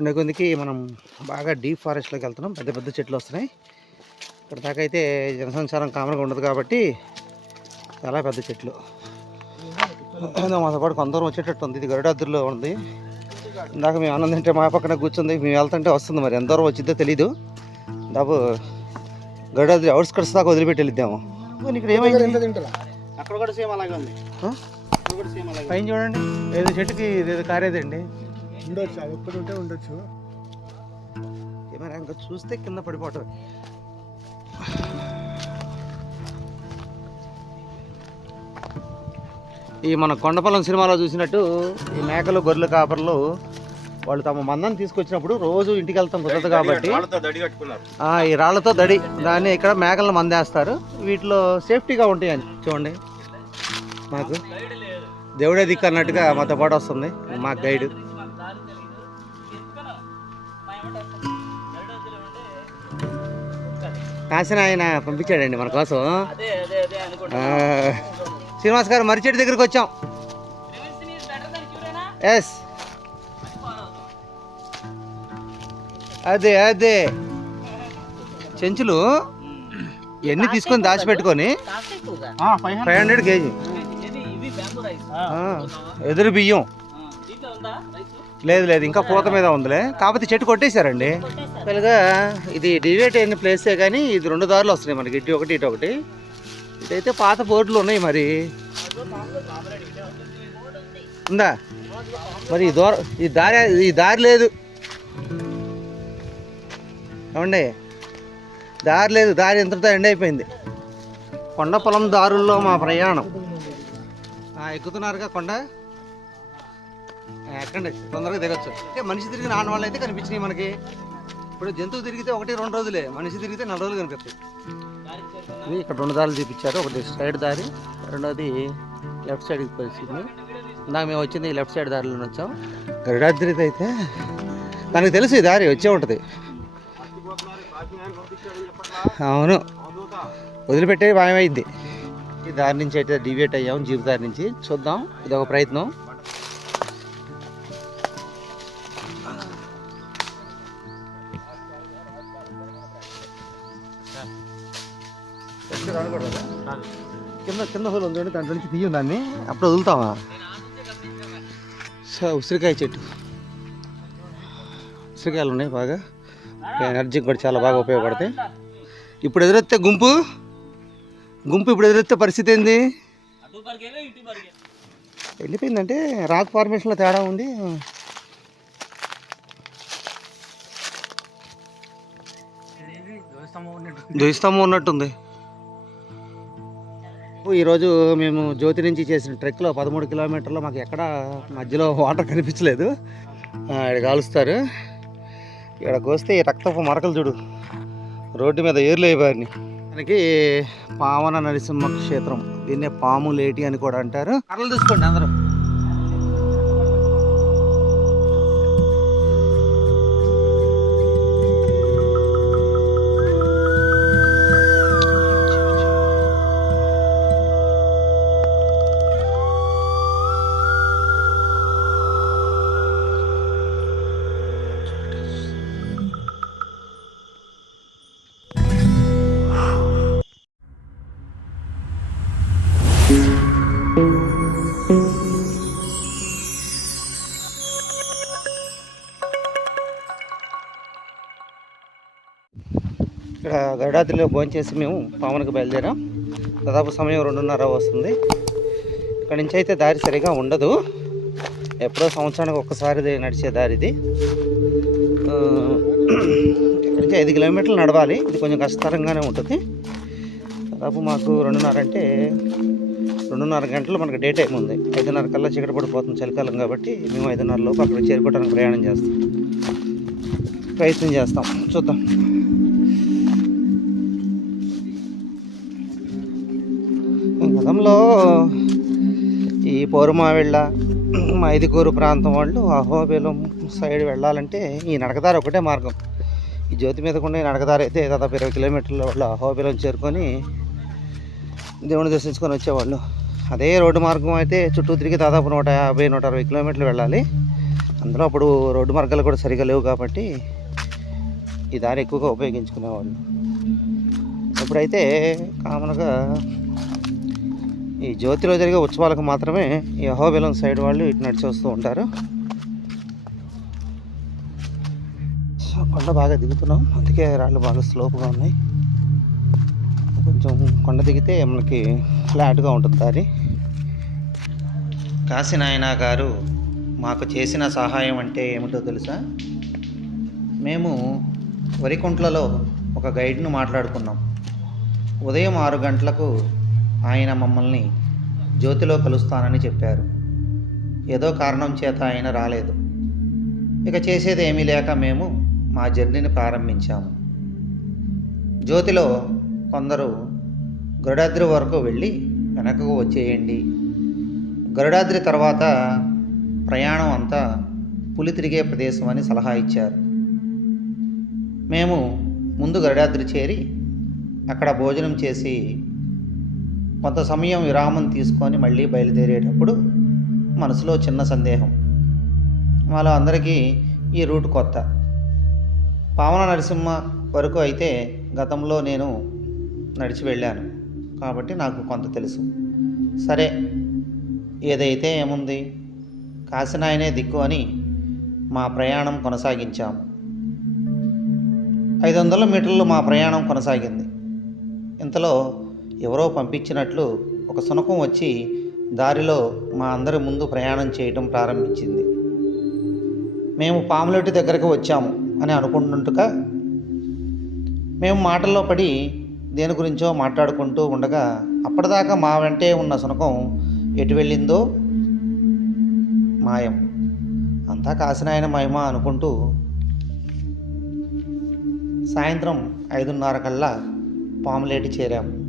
ఉండే కొద్దికి మనం బాగా డీప్ ఫారెస్ట్లోకి వెళ్తున్నాం. పెద్ద పెద్ద చెట్లు వస్తున్నాయి. ఇక్కడ దాకా అయితే జనసంచారం కామన్గా ఉండదు కాబట్టి చాలా పెద్ద చెట్లు. ఏదో మాతో పాటు కొందరం వచ్చేటట్టు ఉంది. ఇది గరుడాద్రిలో ఉంది. ఇందాక మేము ఆనందం తింటే మా పక్కన కూర్చుంది. మేము వెళ్తుంటే వస్తుంది మరి. ఎంత దూరం వచ్చిద్దో తెలీదు. దాపు గరుడాద్రి అవుట్స్కట్స్ దాకా వదిలిపెట్టి వెళ్ళిద్దాము. ఇక్కడ ఏమైంది? అక్కడ కూడా సేమ్ అలాగే ఉంది. పైన చూడండి. ఏదో చెట్టుకి ఏదో కారేదండి. ఉండొచ్చు అది ఒక్కటి ఉంటే ఉండొచ్చు. ఏమైనా ఇంకా చూస్తే కింద పడిపోవటం. ఈ మన కొండపల్లం సినిమాలో చూసినట్టు ఈ మేకలు గొర్రెల కాపర్లు వాళ్ళు తమ మందం తీసుకొచ్చినప్పుడు రోజు ఇంటికి వెళ్తాం కుదరదు కాబట్టి. దడి కట్టుకున్నారు. ఆ, ఈ రాళ్ళతో దడి దాన్ని ఇక్కడ మేకలను మందేస్తారు. వీటిలో సేఫ్టీగా ఉంటాయి అని చూడండి. మాకు దేవుడే దిక్కు అన్నట్టుగా మాతో పాటు వస్తుంది. మా గైడ్. కాసిన ఆయన పంపించాడండి మన కోసం. అదే అదే అదే అనుకుంటా. ఆ, శ్రీనివాస్ గారు మరిచెట్టు దగ్గరికి వచ్చాం. ఎస్ అదే అదే. చెంచులు ఎన్ని తీసుకొని దాచిపెట్టుకొని ఫైవ్ హండ్రెడ్ కేజీ. ఎదురు బియ్యం. లేదు లేదు ఇంకా పూత మీద ఉందిలే. కాకపోతే చెట్టు కొట్టేశారండి. యాక్చువల్గా ఇది డివేట్ అయిన ప్లేసే కానీ ఇది రెండు దారులు వస్తున్నాయి మనకి. ఇటు ఒకటి ఇటు ఒకటి. ఇటైతే పాత బోర్డులు ఉన్నాయి మరి. ఉందా? మరి ఈ దూర ఈ దారి ఈ దారి లేదు. ఏమండి? దారి లేదు దారి ఎంతతో ఎండ్ అయిపోయింది. కొండ పొలం దారుల్లో మా ప్రయాణం. ఎక్కుతున్నారుగా కొండ? ఎక్కండి. తొందరగా దిగొచ్చు అంటే మనిషి తిరిగిన ఆనవాళ్ళు అయితే కనిపించినాయి మనకి. ఇప్పుడు జంతువు తిరిగితే ఒకటి రెండు రోజులే. మనిషి తిరిగితే నెల రోజులు కనిపిస్తాయి. ఇక్కడ రెండు దారులు చూపించారు. ఒకటి స్ట్రైట్ దారి రెండోది లెఫ్ట్ సైడ్కి పరిస్థితి. ఇందాక మేము వచ్చింది లెఫ్ట్ సైడ్ దారిలో వచ్చాం. గరుడాద్రి అయితే మనకు తెలుసు ఈ దారి వచ్చే ఉంటుంది. అవును. వదిలిపెట్టే భయమైంది. ఈ దారి నుంచి అయితే డివేట్ అయ్యాం జీవితారి నుంచి చూద్దాం. ఇది ఒక ప్రయత్నం. కింద హోల్ ఉంది దాంట్లో నుంచి తీయం దాన్ని. అప్పుడు వదులుతామా సో ఉసిరికాయ చెట్టు. ఉసిరికాయలు ఉన్నాయి బాగా. ఎనర్జీకి కూడా చాలా బాగా ఉపయోగపడతాయి. ఇప్పుడు ఎదురెత్తే గుంపు. గుంపు ఇప్పుడు ఎదురెత్తే పరిస్థితి ఏంది? వెళ్ళిపోయిందంటే రాక్ ఫార్మేషన్లో తేడా ఉంది. ద్వైస్తంభం ఉన్నట్టుంది ఈరోజు మేము జ్యోతి నుంచి చేసిన ట్రెక్లో పదమూడు కిలోమీటర్లు మాకు ఎక్కడ మధ్యలో వాటర్ కనిపించలేదు. ఇక్కడ కాలుస్తారు. ఇక్కడ కోస్తే ఈ రక్తపు మరకలు చూడు. రోడ్డు మీద ఏర్లు మనకి పావన నరసింహ క్షేత్రం దీన్నే పాము లేటి అని కూడా అంటారు. కర్రలు తీసుకోండి అందరూ. ఏడాదిలో భోంచేసి మేము పావనకు బయలుదేరాం. దాదాపు సమయం రెండున్నర వస్తుంది. ఇక్కడ నుంచి అయితే దారి సరిగా ఉండదు. ఎప్పుడో సంవత్సరానికి ఒక్కసారి నడిచే దారి ఇది. ఇక్కడ నుంచి ఐదు కిలోమీటర్లు నడవాలి. ఇది కొంచెం కష్టతరంగానే ఉంటుంది. దాదాపు మాకు రెండున్నర అంటే రెండున్నర గంటలు మనకు డే టైం ఉంది. ఐదున్నర కల్లా చీకటి పడిపోతుంది చలికాలం కాబట్టి మేము ఐదున్నర లోపు అక్కడ చేరుకోవడానికి ప్రయాణం చేస్తాం. ప్రయత్నం చేస్తాం. చూద్దాం. పౌరమావిళ్ళ మైదుకూరు ప్రాంతం వాళ్ళు అహోబిలం సైడ్ వెళ్ళాలంటే ఈ నడకదారి ఒకటే మార్గం. ఈ జ్యోతి మీద కూడా ఈ నడకదారి అయితే దాదాపు ఇరవై కిలోమీటర్ల వాళ్ళు అహోబిలం చేరుకొని దేవుని దర్శించుకొని వచ్చేవాళ్ళు. అదే రోడ్డు మార్గం అయితే చుట్టూ తిరిగి దాదాపు నూట యాభై నూట అరవై కిలోమీటర్లు వెళ్ళాలి. అందులో అప్పుడు రోడ్డు మార్గాలు కూడా సరిగా లేవు కాబట్టి ఈ దారి ఎక్కువగా ఉపయోగించుకునేవాళ్ళు. ఇప్పుడైతే కామన్గా ఈ జ్యోతిలో జరిగే ఉత్సవాలకు మాత్రమే ఈ అహోబిలం సైడ్ వాళ్ళు ఇటు నడిచి వస్తూ ఉంటారు. సో కొండ బాగా దిగుతున్నాం. అందుకే రాళ్ళు బాగా స్లోప్గా ఉన్నాయి. కొంచెం కొండ దిగితే మనకి ఫ్లాట్గా ఉంటుంది దారి. కాశీనాయన గారు మాకు చేసిన సహాయం అంటే ఏమిటో తెలుసా? మేము వరికుంట్లలో ఒక గైడ్ను మాట్లాడుకున్నాం. ఉదయం ఆరు గంటలకు ఆయన మమ్మల్ని జ్యోతిలో కలుస్తానని చెప్పారు. ఏదో కారణం చేత ఆయన రాలేదు. ఇక చేసేది ఏమీ లేక మేము మా జర్నీని ప్రారంభించాము. జ్యోతిలో కొందరు గరుడాద్రి వరకు వెళ్ళి వెనకకు వచ్చేయండి. గరుడాద్రి తర్వాత ప్రయాణం అంతా పులి తిరిగే ప్రదేశం అని సలహా ఇచ్చారు. మేము ముందు గరుడాద్రి చేరి అక్కడ భోజనం చేసి కొంత సమయం విరామం తీసుకొని మళ్ళీ బయలుదేరేటప్పుడు మనసులో చిన్న సందేహం. వాళ్ళ అందరికీ ఈ రూట్ కొత్త. పావన నరసింహ వరకు అయితే గతంలో నేను నడిచి వెళ్ళాను. కాబట్టి నాకు కొంత తెలుసు. సరే ఏదైతే ఏముంది? కాశీనాయనే దిక్కు అని మా ప్రయాణం కొనసాగించాము ఐదు వందల మీటర్లు మా ప్రయాణం కొనసాగింది. ఇంతలో ఎవరో పంపించినట్లు ఒక శునకం వచ్చి దారిలో మా అందరి ముందు ప్రయాణం చేయటం ప్రారంభించింది. మేము పాములెట్ దగ్గరకు వచ్చాము అని అనుకుంటుంటగా మేము మాటల్లో పడి దేని గురించో మాట్లాడుకుంటూ ఉండగా అప్పటిదాకా మా వెంటే ఉన్న శునకం ఎటు వెళ్ళిందో? మాయం. అంతా కాసినాయన మహిమ అనుకుంటూ సాయంత్రం ఐదున్నర కల్లా పాములేటి చేరాము.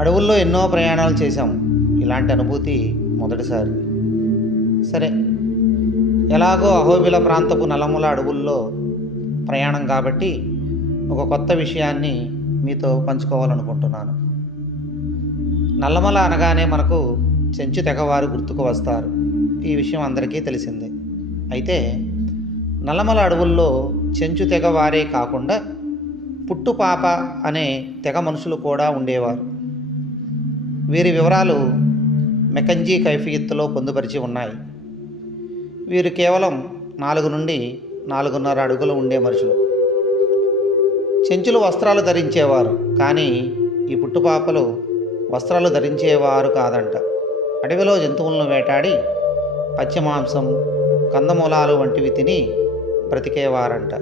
అడవుల్లో ఎన్నో ప్రయాణాలు చేశాం ఇలాంటి అనుభూతి మొదటిసారి. సరే ఎలాగో అహోబిల ప్రాంతపు నలముల అడవుల్లో ప్రయాణం కాబట్టి ఒక కొత్త విషయాన్ని మీతో పంచుకోవాలనుకుంటున్నాను. నల్లమల అనగానే మనకు చెంచు తెగవారు గుర్తుకు వస్తారు. ఈ విషయం అందరికీ తెలిసిందే. అయితే నల్లమల అడవుల్లో చెంచు తెగవారే కాకుండా పుట్టుపాప అనే తెగ మనుషులు కూడా ఉండేవారు. వీరి వివరాలు మెకంజీ కైఫియత్తులో పొందుపరిచి ఉన్నాయి. వీరు కేవలం నాలుగు నుండి నాలుగున్నర అడుగులు ఉండే మనుషులు. చెంచులు వస్త్రాలు ధరించేవారు కానీ ఈ పుట్టుపాపలు వస్త్రాలు ధరించేవారు కాదంట. అడవిలో జంతువులను వేటాడి పచ్చి మాంసం కందమూలాలు వంటివి తిని బ్రతికేవారంట.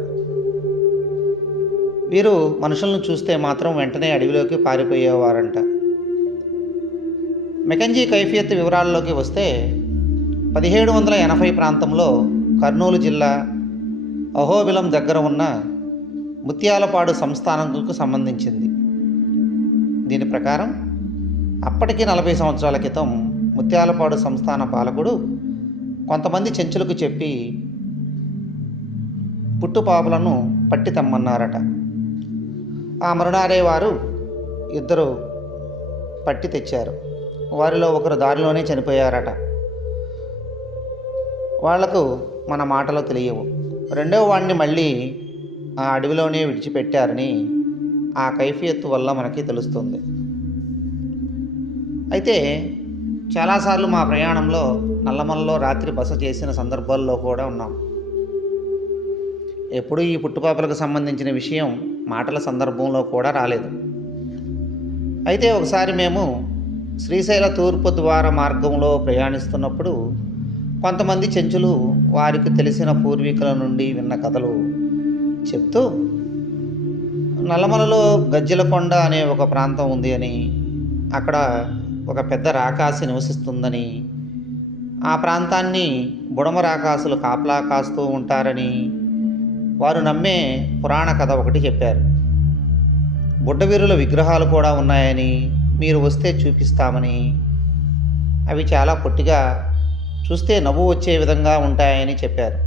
వీరు మనుషులను చూస్తే మాత్రం వెంటనే అడవిలోకి పారిపోయేవారంట. మెకంజీ కైఫియత్ వివరాల్లోకి వస్తే పదిహేడు వందల ఎనభై ప్రాంతంలో కర్నూలు జిల్లా అహోబిలం దగ్గర ఉన్న ముత్యాలపాడు సంస్థానంకు సంబంధించింది. దీని ప్రకారం అప్పటికి నలభై సంవత్సరాల క్రితం ముత్యాలపాడు సంస్థాన పాలకుడు కొంతమంది చెంచులకు చెప్పి పుట్టుపాపులను పట్టి తెమ్మన్నారట ఆ మరునాడే వారు ఇద్దరు పట్టి తెచ్చారు. వారిలో ఒకరు దారిలోనే చనిపోయారట. వాళ్ళకు మన మాటలు తెలియవు. రెండవ వాడిని మళ్ళీ ఆ అడవిలోనే విడిచిపెట్టారని ఆ కైఫియత్తు వల్ల మనకి తెలుస్తుంది. అయితే చాలాసార్లు మా ప్రయాణంలో నల్లమలలో రాత్రి బస చేసిన సందర్భాల్లో కూడా ఉన్నాం. ఎప్పుడూ ఈ పుట్టుపాపలకు సంబంధించిన విషయం మాటల సందర్భంలో కూడా రాలేదు. అయితే ఒకసారి మేము శ్రీశైల తూర్పు ద్వార మార్గంలో ప్రయాణిస్తున్నప్పుడు కొంతమంది చెంచులు వారికి తెలిసిన పూర్వీకుల నుండి విన్న కథలు చెప్తూ నల్లమలలో గజ్జలకొండ అనే ఒక ప్రాంతం ఉంది అని అక్కడ ఒక పెద్ద రాకాసి నివసిస్తుందని ఆ ప్రాంతాన్ని బుడమ రాకాసులు కాపలా కాస్తూ ఉంటారని వారు నమ్మే పురాణ కథ ఒకటి చెప్పారు. బుడ్డవీరుల విగ్రహాలు కూడా ఉన్నాయని మీరు వస్తే చూపిస్తామని. అవి చాలా పొట్టిగా చూస్తే నవ్వు వచ్చే విధంగా ఉంటాయని చెప్పారు.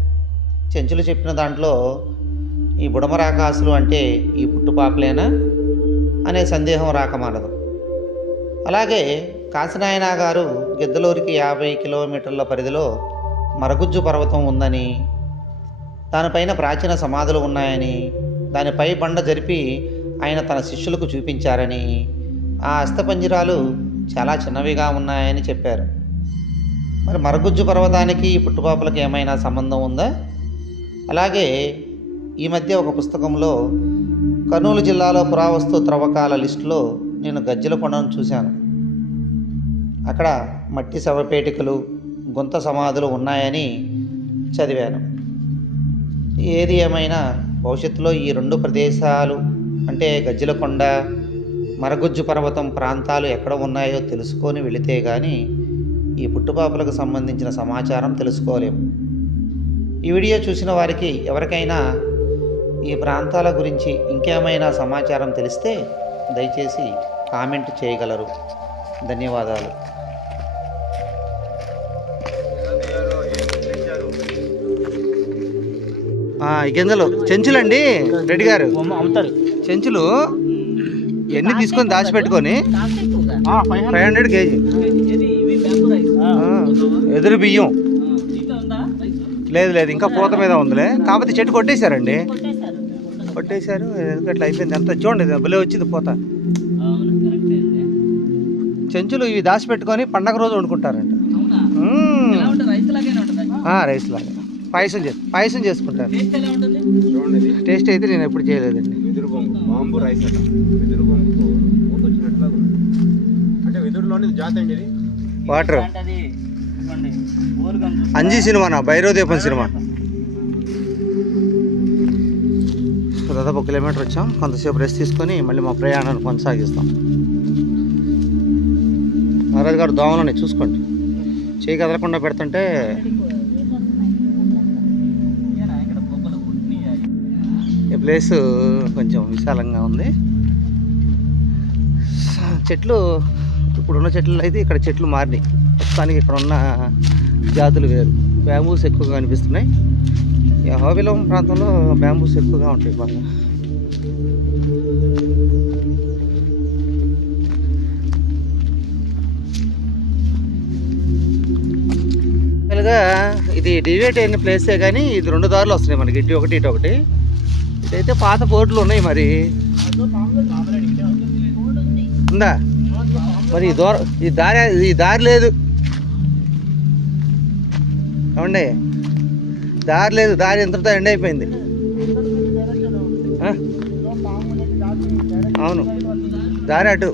చెంచులు చెప్పిన దాంట్లో ఈ బుడమరాకాసులు అంటే ఈ పుట్టుపాపలేనా అనే సందేహం రాకమానదు అలాగే కాశీనాయన గారు గిద్దలూరికి యాభై కిలోమీటర్ల పరిధిలో మరగుజ్జు పర్వతం ఉందని దానిపైన ప్రాచీన సమాధులు ఉన్నాయని దానిపై బండ జరిపి ఆయన తన శిష్యులకు చూపించారని ఆ అస్థపంజరాలు చాలా చిన్నవిగా ఉన్నాయని చెప్పారు. మరి మరగుజ్జు పర్వతానికి ఈ పుట్టుపాపలకు ఏమైనా సంబంధం ఉందా? అలాగే ఈ మధ్య ఒక పుస్తకంలో కర్నూలు జిల్లాలో పురావస్తు త్రవ్వకాల లిస్టులో నేను గజ్జల కొండను చూశాను. అక్కడ మట్టి శవపేటికలు గుంత సమాధులు ఉన్నాయని చదివాను. ఏది ఏమైనా భవిష్యత్తులో ఈ రెండు ప్రదేశాలు అంటే గజ్జలకొండ మరగుజ్జు పర్వతం ప్రాంతాలు ఎక్కడ ఉన్నాయో తెలుసుకొని వెళితే కానీ ఈ పుట్టుపాపలకు సంబంధించిన సమాచారం తెలుసుకోలేము ఈ వీడియో చూసిన వారికి ఎవరికైనా ఈ ప్రాంతాల గురించి ఇంకేమైనా సమాచారం తెలిస్తే దయచేసి కామెంట్ చేయగలరు. ధన్యవాదాలు. ఈ గింజలు చెంచులండి రెడ్డి గారు. అమ్ముతారు. చెంచులు ఎన్ని తీసుకొని దాచిపెట్టుకొని? Five hundred KG. ఎదురు బియ్యం. లేదు లేదు ఇంకా పూత మీద ఉందిలే. కాకపోతే చెట్టు కొట్టేశారండి. కొట్టేశారు. కొట్టేశారు ఎందుకు అట్లా అయిపోయింది. అంత చూడండి భలే వచ్చింది పూత. అవును కరెక్టే అండి. చెంచులు ఇవి దాచిపెట్టుకొని పండగ రోజు వండుకుంటారంట. అవునా? మ్మ్. ఎలా ఉంటుంది? రైస్ లాగానే ఉంటుంది? ఆ, రైస్ లాగా. పాయసం చేసి పాయసం చేసుకుంటారు. టేస్ట్ ఎలా ఉంటుంది? చూడండి టేస్ట్ అయితే నేను ఎప్పుడు చేయలేదండి. బొంగు రైస్ అట వెదురు బొంగుకు మూత వచ్చినట్లుగా ఉంది అంటే వెదురులోని జాతి అండి ఇది వాటర్ అంజీ సినిమానా? భైరవదీపం సినిమా. దాదాపు ఒక కిలోమీటర్ వచ్చాం. కొంతసేపు రెస్ట్ తీసుకొని మళ్ళీ మా ప్రయాణాన్ని కొనసాగిస్తాం. మహారాజు గారు దోమలని చూసుకోండి. చేయి కదలకుండా పెడుతుంటే ప్లేస్ కొంచెం విశాలంగా ఉంది. చెట్లు ఇప్పుడున్న చెట్లు అయితే ఇక్కడ చెట్లు మారినాయి. ప్రస్తుతానికి ఇక్కడ ఉన్న జాతులు వేరు. బ్యాంబూస్ ఎక్కువగా అనిపిస్తున్నాయి. ఈ హోబిలం ప్రాంతంలో బ్యాంబూస్ ఎక్కువగా ఉంటాయి బాగా. ఇది డివేట్ అయిన ప్లేసే కానీ ఇది రెండు దారులు వస్తున్నాయి మనకి. ఇటు ఒకటి ఇటు ఒకటి. ఇదైతే పాత పోర్టులు ఉన్నాయి మరి. ఉందా? మరి ఈ దూరం ఈ దారి ఈ దారి లేదు. ఏమండి? దారి లేదు దారి ఎంతటితో ఎండ్ అయిపోయింది? అవును. దారి అటు.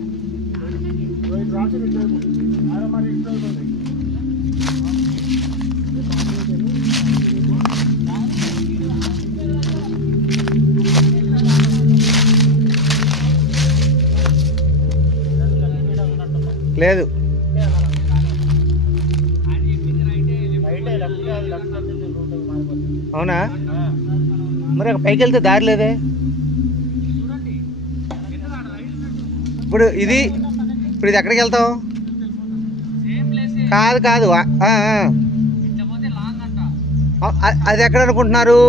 లేదు. అవునా? మరి పైకి వెళ్తే దారి లేదే? ఇప్పుడు ఇది ఇప్పుడు ఇది ఎక్కడికి వెళ్తాం కాదు కాదు. అది ఎక్కడ అనుకుంటున్నారు?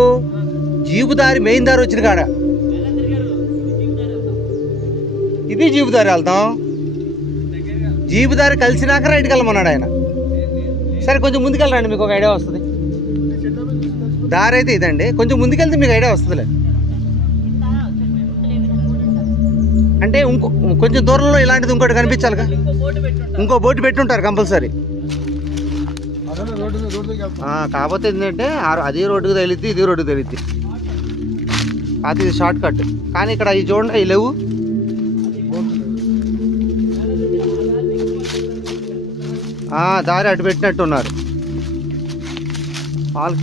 జీపు దారి మెయిన్ దారి వచ్చింది కాడ. ఇది జీపు దారి వెళ్తాం. జీపు దారి కలిసినాక రైట్కి వెళ్ళమన్నాడు ఆయన. సరే కొంచెం ముందుకెళ్ళండి మీకు ఒక ఐడియా వస్తుంది. దారి అయితే ఇదండి. కొంచెం ముందుకెళ్తే మీకు ఐడియా వస్తుందిలే. అంటే ఇంకో కొంచెం దూరంలో ఇలాంటిది ఇంకోటి కనిపించాలిగా? ఇంకో బోటు పెట్టుంటారు ఉంటారు కంపల్సరీ కాకపోతే ఏంటంటే ఆ- అది రోడ్డుకి తగిలిద్ది ఇది రోడ్డుకు తగిలిద్ది. అది షార్ట్ కట్. కానీ ఇక్కడ ఈ చూడండి అవి లేవు. దారి అటు పెట్టినట్టున్నారు. వాళ్ళ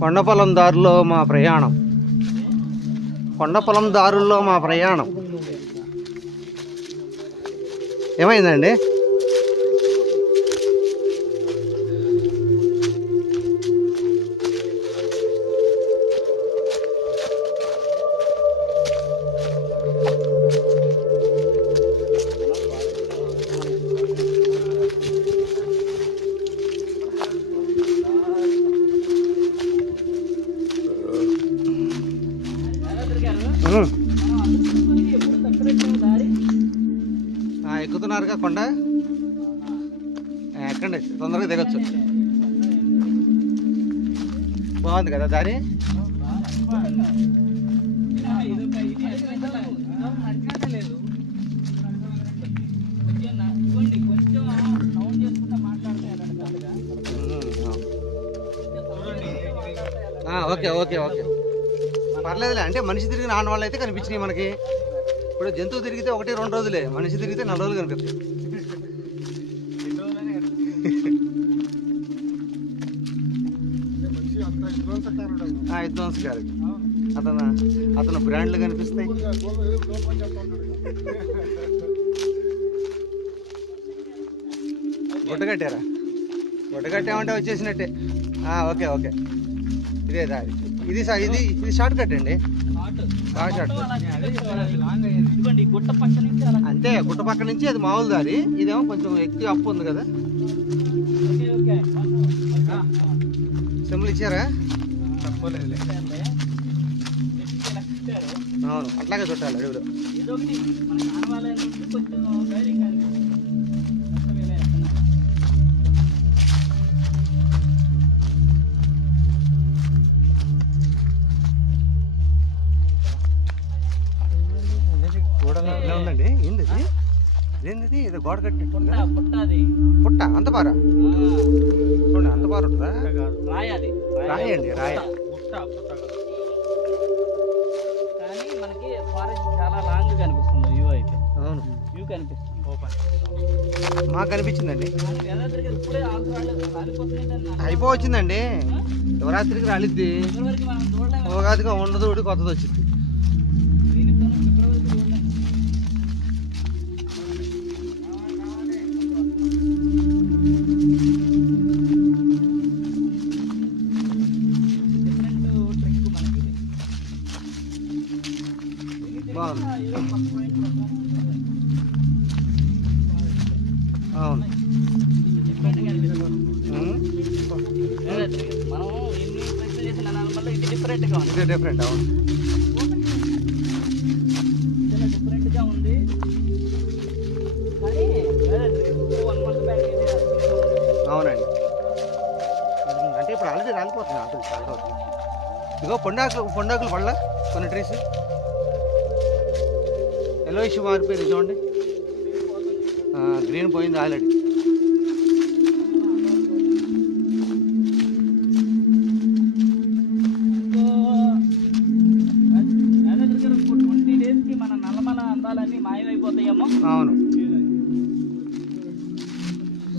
కొండపొలం దారిలో మా ప్రయాణం. కొండపొలం దారుల్లో మా ప్రయాణం. ఏమైందండి? కొండ ఎక్కండి తొందరగా దిగొచ్చు. బాగుంది కదా దారి? Okay okay okay. పర్లేదులే అంటే మనిషి తిరిగిన నాన్న వాళ్ళు అయితే కనిపించినాయి మనకి. ఇప్పుడు జంతువు తిరిగితే ఒకటి రెండు రోజులే. మనిషి తిరిగితే నాలుగు రోజులు కనిపిస్తాయి. ఆ, గారు. అతను అతను బ్రాండ్లు కనిపిస్తాయి. గుడ్డ కట్టారా? కట్టామంటే వచ్చేసినట్టే. Okay okay. ఇదే దారి. ఇది ఇది ఇది షార్ట్ కట్ అండి. అంతే గుట్ట పక్క నుంచి అది మామూలు దారి. ఇదేమో కొంచెం ఎక్కి అప్పు ఉంది కదా. ఓకే సెమ్లు ఇచ్చారా? అవును అట్లాగే చుట్టాలి అడవిలో ఇది గోడ కట్టి పుట్ట అది పుట్ట అంత బారా ఆ, చూడండి అంత ఉంటుందా? రాయి అది రాయి అండి, రాయి. పుట్ట పుట్ట. కానీ మనకి ఫారెస్ట్ చాలా లాంగ్ కనిపిస్తుంది వ్యూ అయితే. అవును. వ్యూ కనిపిస్తుంది మాకు అనిపించిందండి కానీ వేదాద్రి గారు ఇప్పుడే ఆకు రాలేదు రాలిపోతున్నాయి అయిపోవచ్చిందండి శివరాత్రికి రాలిద్ది. ఉగాదిగా ఉండదు ఒకటి కొత్తది వచ్చింది. ఇదిగో పొండాకులు పొండాకులు పడలా కొన్ని ట్రీస్ ఎల్లో ఇష్యూ మారిపోయింది చూడండి. గ్రీన్ పోయింది ఆల్రెడీ అవును.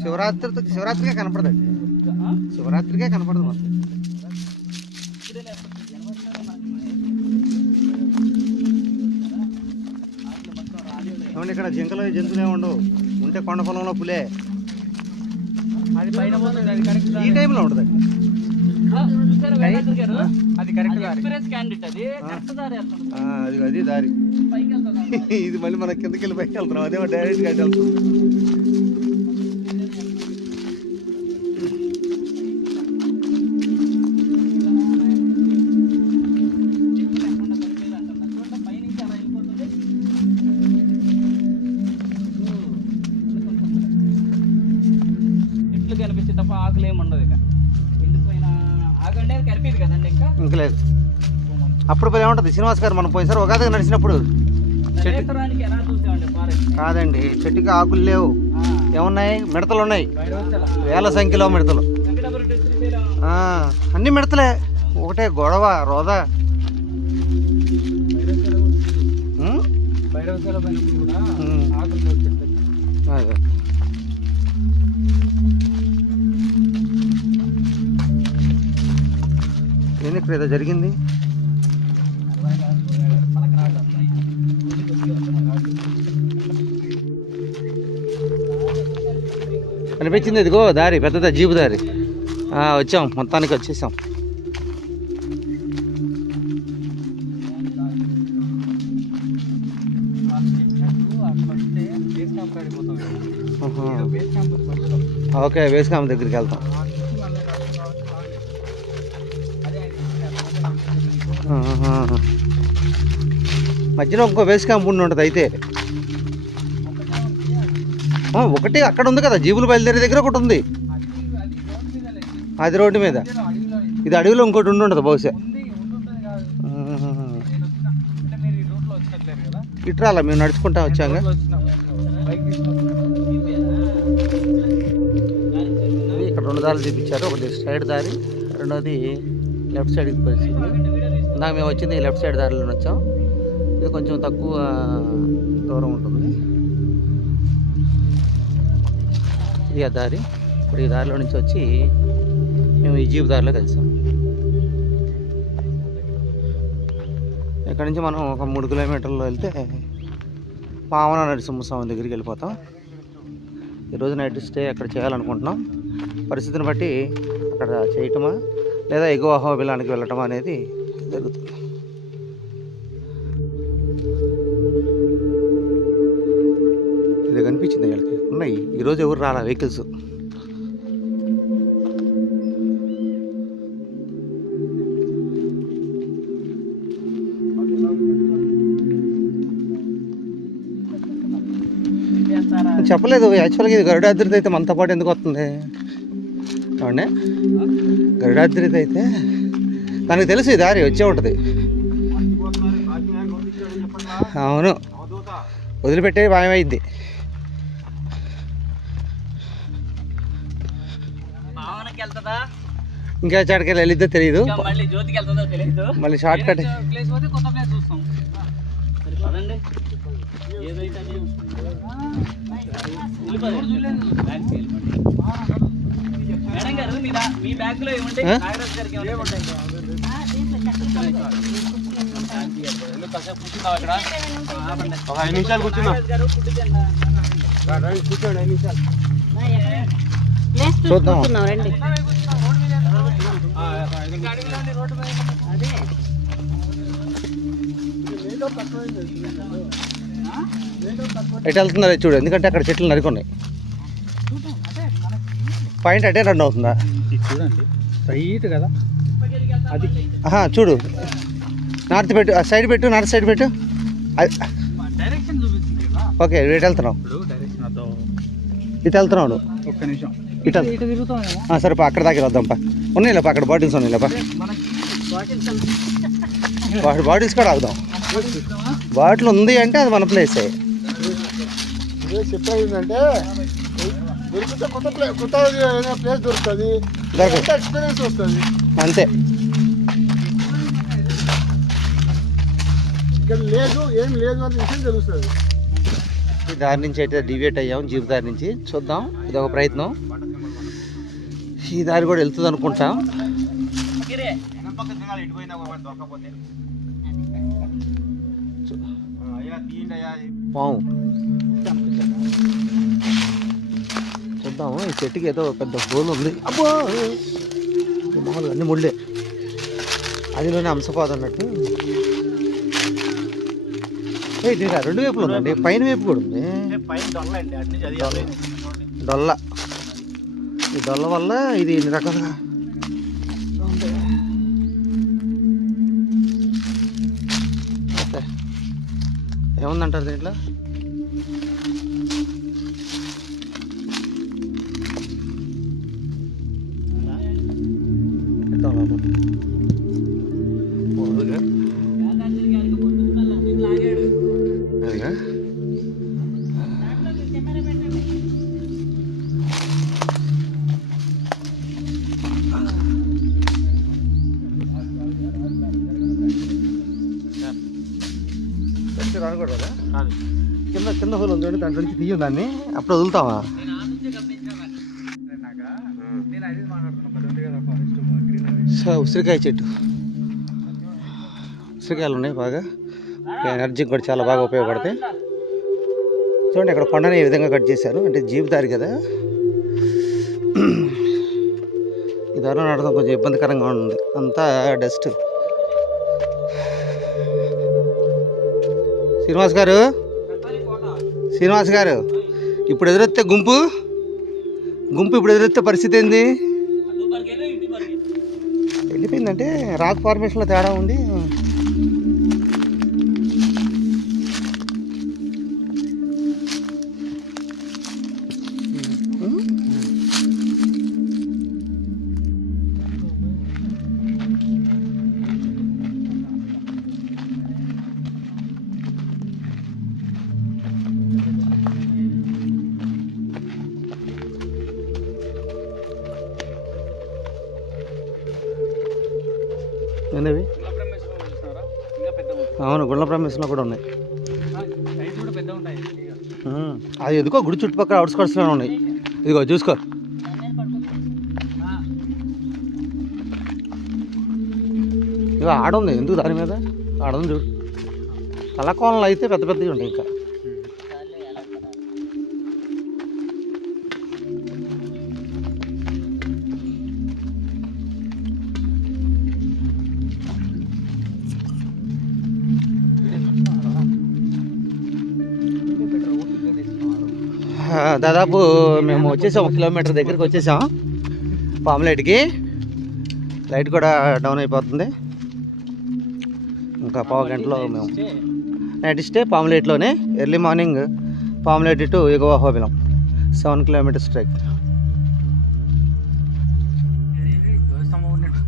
వేదాద్రి శివరాత్రికే ఇంకో జంతువులే ఉండవు. ఉంటే కొండ పొలంలో పులే. అది పైన ఈ టైంలో గారు? అది అది దారి. ఇది మళ్ళీ మన కిందకి వెళ్ళి పైకి వెళ్తున్నాం. అదేమో డైరెక్ట్గా వెళ్తుంది. అప్పుడు పోయి ఏముంటుంది శ్రీనివాస్ గారు మనం పోయినసారి ఉగాదికి నడిచినప్పుడు చెట్టు కాదండి చెట్టుకి ఆకులు లేవు. ఏమున్నాయి? మిడతలు ఉన్నాయి వేల సంఖ్యలో మిడతలు. అన్ని మిడతలే. ఒకటే గొడవ రోద అదే. ఏంది ఏదో జరిగింది? కనిపించింది ఇదిగో దారి పెద్దదా జీపు దారి. వచ్చాం మొత్తానికి వచ్చేసాం. ఓకే బేస్ క్యాంప్ ఓకే దగ్గరికి వెళ్తాం. మధ్యలో ఇంకో వేస్ క్యాంప్ ఉండి ఉంటుంది అయితే. ఒకటి అక్కడ ఉంది కదా జీబులు బయలుదేరే దగ్గర ఒకటి ఉంది. అది రోడ్డు మీద. ఇది అడవిలో ఇంకోటి ఉండి ఉండదు బహుశా. ఆహా. ఇటు రాలా మేము నడుచుకుంటా వచ్చాక ఇక్కడ రెండు దారులు చూపించారు ఒకటి స్ట్రైట్ దారి రెండోది లెఫ్ట్ సైడ్కి వచ్చింది ఇందాక మేము వచ్చింది లెఫ్ట్ సైడ్ దారిలో వచ్చాం. ఇది కొంచెం తక్కువ దూరం ఉంటుంది. ఇది ఆ దారి ఇప్పుడు ఈ దారిలో నుంచి వచ్చి మేము ఈ జీప్ దారిలో కలిసాం. ఇక్కడ నుంచి మనం ఒక మూడు కిలోమీటర్లు వెళ్తే పావన నరసింహస్వామి దగ్గరికి వెళ్ళిపోతాం. ఈరోజు నైట్ స్టే అక్కడ చేయాలనుకుంటున్నాం. పరిస్థితిని బట్టి అక్కడ చేయటమా లేదా ఎగువ అహోబిలానికి వెళ్ళటమా అనేది జరుగుతుంది. రాలా వెహికల్స్? చెప్పలేదు యాక్చువల్గా ఇది గరుడాద్రిది అయితే మనతో పాటు ఎందుకు వస్తుంది? అవునే గరుడాద్రిది అయితే తనకు తెలుసు ఈ దారి వచ్చే ఉంటుంది. అవును. వదిలిపెట్టే భయం భావనకి ఇంకా చాడికి వెళ్ళిద్దో తెలియదు ఇంకా మళ్ళీ జ్యోతికి వెళ్తుందో తెలియదు మళ్ళీ షార్ట్ కట్ ప్లేస్ పోతే కొత్త ప్లేస్ చూస్తాం సరే పదండి ఏదైతే అదే. వెళ్ళిపోదాం. బ్యాగ్కి వెళ్ళిపోండి. మేడం గారు మీ బ్యా- మీ బ్యాగ్లో ఏముంటాయి ఆ? నాగరాజు గారికి ఏమైనా ఉంటాయి వెళ్ళు, కాసేపు కూర్చుందాం అక్కడ ఆపండి. ఒక ఐదు నిమిషాలు రండి, కూర్చోండి ఐదు నిమిషాలు చూద్దాం రండి ఎటు వెళ్తున్నారు చూడు ఎందుకంటే అక్కడ చెట్లు నరుకున్నాయి. పాయింట్ అటే రన్ అవుతుందా? చూడండి స్ట్రైట్ కదా. అది చూడు. నార్త్ పెట్టు ఆ సైడ్ పెట్టు నార్త్ సైడ్ పెట్టు. అది- డైరెక్షన్ చూపిస్తుంది కదా. ఓకే ఇటు వెళ్తున్నావు. ఇప్పుడు డైరెక్షన్ అదో ఇటు వెళ్తున్నావు నువ్వు. ఒక్క నిమిషం. ఇటు సరే అక్కడ దాకా వద్దాంపా ఉన్నాయి లేపా అక్కడ బాటిల్స్ ఉన్నాయి వాటి బాటిల్స్ కూడా ఆగుదాం. బాటిల్ ఉంది అంటే అది మన ప్లేసే చెప్పేది దొరికితే కొత్త కొత్త ప్లేస్ దొరుకుతుంది దొరకదు ఎక్స్పీరియన్స్ వస్తుంది అంతే. ఇక్కడ లేదు ఏం లేదు అనే విషయం తెలుస్తుంది ఈ దారి నుంచి అయితే డివేట్ అయ్యాం జీప్ నుంచి చూద్దాం. ఇది ఒక ప్రయత్నం. ఈ దారి కూడా వెళ్తుంది అనుకుంటాం. పాము. చూద్దాము ఈ చెట్టుకి ఏదో పెద్ద హోల్ ఉంది. అబ్బో! అన్ని ముళ్ళే. అదిలోనే అంశపాదం అన్నట్టు రెండు వైపులు ఉందండి. పైన వైపు కూడా ఉంది. డొల్ల. డొల్ల వల్ల ఇది ఎన్ని రకాలుగా. ఏముందంటారు దీంట్లో? రాకూడదా కాదు. కింద హోల్ ఉంది దాంట్లో నుంచి తీయం దాన్ని. అప్పుడు వదులుతావా? నేను అది మాట్లాడుతున్నా పది ఉంది కదా ఫారెస్ట్ గ్రీనరీ సో ఉసిరికాయ చెట్టు. ఉసిరికాయలు ఉన్నాయి బాగా. ఎనర్జీ కూడా చాలా బాగా ఉపయోగపడతాయి. చూడండి ఇక్కడ కొండని ఈ విధంగా కట్ చేశారు. అంటే జీప్ దారి కదా. ఈ దారిలో కొంచెం ఇబ్బందికరంగా ఉంది. అంతా డస్ట్ శ్రీనివాస్ గారు? శ్రీనివాస్ గారు ఇప్పుడు ఎదురొస్తే గుంపు? గుంపు ఇప్పుడు ఎదురొస్తే పరిస్థితి ఏంది? వెళ్ళిపోయిందంటే రాక్ ఫార్మేషన్లో తేడా ఉంది. అవును గుళ్ళ ప్రమేశంలో కూడా ఉన్నాయి. అది ఎందుకో గుడి చుట్టుపక్కల అవుట్స్కట్స్లోనే ఉన్నాయి. ఇదిగో చూసుకో. ఇక ఆడ ఉంది. ఎందుకు దాని మీద? ఆడుంది చూడు. తలకోనలు అయితే పెద్ద పెద్దవి ఉంటాయి ఇంకా. దాదాపు మేము వచ్చేసాం ఒక కిలోమీటర్ దగ్గరికి వచ్చేసాం. పాములైట్కి. లైట్ కూడా డౌన్ అయిపోతుంది. ఇంకా పావు గంటలో మేము నైట్ స్టే పాములేట్లోనే ఎర్లీ మార్నింగ్ పాములేట్ టు ఎగువ హోబిలం సెవెన్ కిలోమీటర్స్ ట్రెక్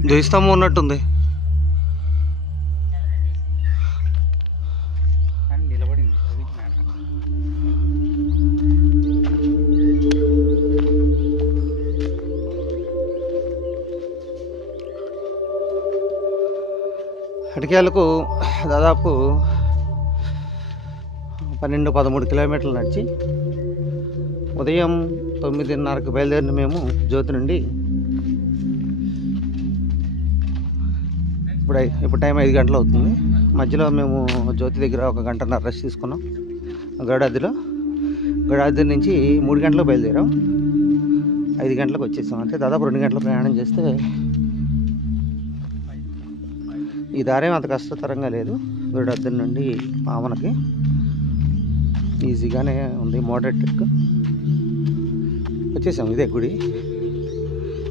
ధ్వజస్తంభం ఉన్నట్టుంది. అటికేలకు దాదాపు పన్నెండు పదమూడు కిలోమీటర్లు నడిచి ఉదయం తొమ్మిదిన్నరకు బయలుదేరిన మేము జ్యోతి నుండి ఇప్పుడు ఇప్పుడు టైం ఐదు గంటలు అవుతుంది. మధ్యలో మేము జ్యోతి దగ్గర ఒక గంటన్నర రెస్ట్ తీసుకున్నాం. గడాదిలో. గడాది నుంచి మూడు గంటలకు బయలుదేరాం. ఐదు గంటలకు వచ్చేసాం. అంటే దాదాపు రెండు గంటల ప్రయాణం చేస్తే ఈ దారేం అంత కష్టతరంగా లేదు. గడాది నుండి పావనకి ఈజీగానే ఉంది మోడరేట్ ట్రిక్. వచ్చేసాం ఇదే గుడి.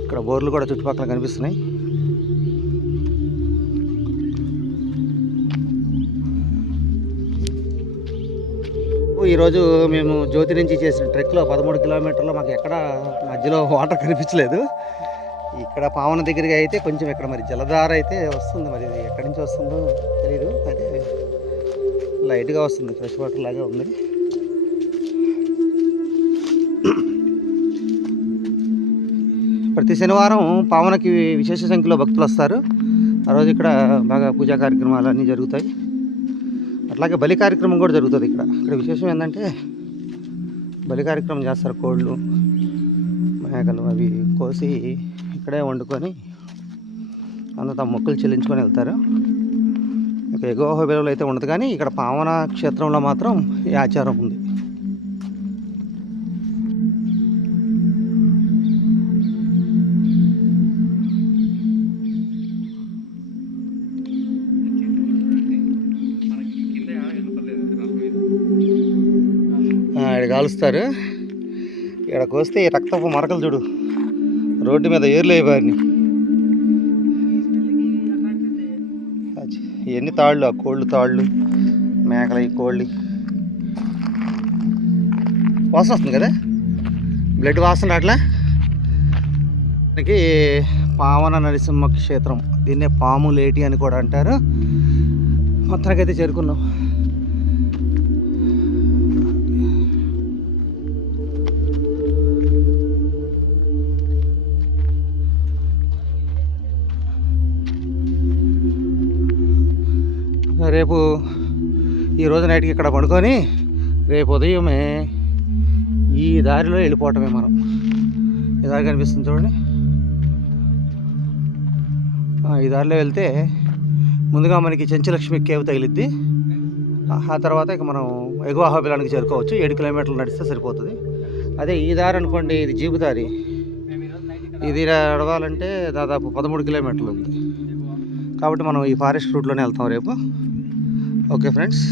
ఇక్కడ బోర్లు కూడా చుట్టుపక్కల కనిపిస్తున్నాయి. ఈరోజు మేము జ్యోతి నుంచి చేసిన ట్రెక్లో పదమూడు కిలోమీటర్లు మాకు ఎక్కడ మధ్యలో వాటర్ కనిపించలేదు. ఇక్కడ పావన దగ్గరికి అయితే కొంచెం ఇక్కడ మరి జలధార అయితే వస్తుంది మరి ఇది ఎక్కడి నుంచి వస్తుందో తెలియదు అదే లైట్గా వస్తుంది ఫ్రెష్ వాటర్ లాగా ఉంది. ప్రతి శనివారం పావనకి విశేష సంఖ్యలో భక్తులు వస్తారు. ఆ రోజు ఇక్కడ బాగా పూజా కార్యక్రమాలు అన్నీ జరుగుతాయి. అట్లాగే బలి కార్యక్రమం కూడా జరుగుతుంది ఇక్కడ. ఇక్కడ విశేషం ఏంటంటే బలి కార్యక్రమం చేస్తారు కోళ్ళు మేకలు అవి కోసి ఇక్కడే వండుకొని అందరూ తమ మొక్కులు చెల్లించుకొని వెళ్తారు. ఇక ఎగువ బిలవలు అయితే ఉండదు కానీ ఇక్కడ పావన క్షేత్రంలో మాత్రం ఈ ఆచారం ఉంది. ఇక్కడ కాలుస్తారు ఇక్కడికి వస్తే ఈ రక్తపు మరకలు చూడు. రోడ్డు మీద ఏర్లు అయిపోయి ఎన్ని తాళ్ళు ఆ కోళ్ళు తాళ్ళు మేకలు ఈ కోళ్ళు. వాసన వస్తుంది కదా? బ్లడ్ వాసన అట్లా మనకి పావన నరసింహ క్షేత్రం దీన్నే పాము లేటి అని కూడా అంటారు. మొత్తానికైతే చేరుకున్నాం. రేపు ఈరోజు నైట్కి ఇక్కడ పడుకొని రేపు ఉదయమే ఈ దారిలో వెళ్ళిపోవటమే మనం. ఈ దారి కనిపిస్తుంది చూడండి. ఈ దారిలో వెళ్తే ముందుగా మనకి చెంచలక్ష్మి కేవ్ తగిలిద్ది. ఆ తర్వాత ఇక మనం ఎగువ హాబిలానికి చేరుకోవచ్చు. ఏడు కిలోమీటర్లు నడిస్తే సరిపోతుంది. అదే ఈ దారి అనుకోండి ఇది జీపు దారి. ఇది నడవాలంటే దాదాపు పదమూడు కిలోమీటర్లు ఉంది. కాబట్టి మనం ఈ ఫారెస్ట్ రూట్లోనే వెళ్తాం రేపు. Okay friends